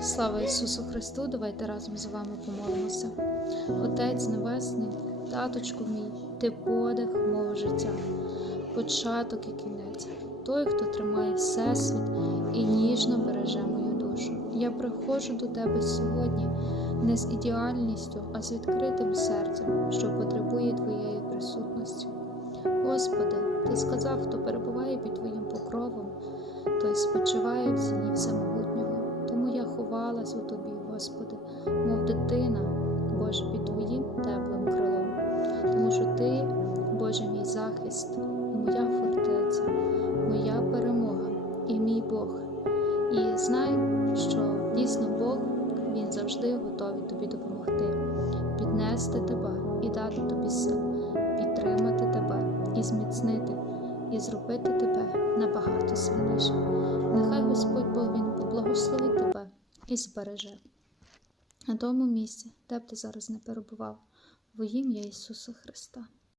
Слава Ісусу Христу! Давайте разом з вами помолимося. Отець Небесний, таточку мій, ти подих мого життя, початок і кінець, той, хто тримає Всесвіт і ніжно береже мою душу. Я приходжу до тебе сьогодні не з ідеальністю, а з відкритим серцем, що потребує Твоєї присутності. Господи, Ти сказав, хто перебуває під Твоїм покровом, той спочиває в ціні всемогутнього. Тому я ховалась у тобі, Господи, мов дитина, Боже, під Твоїм теплим крилом, тому що Ти, Боже, мій захист, моя фортеця, моя перемога і мій Бог. І знай, що дійсно Бог, Він завжди готовий тобі допомогти, піднести тебе і дати тобі сил, підтримати тебе і зміцнити, і зробити тебе набагато сильнішим. Нехай Господь Бог Він поблагословить тебе і збереже на тому місці, де б ти зараз не перебував, во ім'я Ісуса Христа.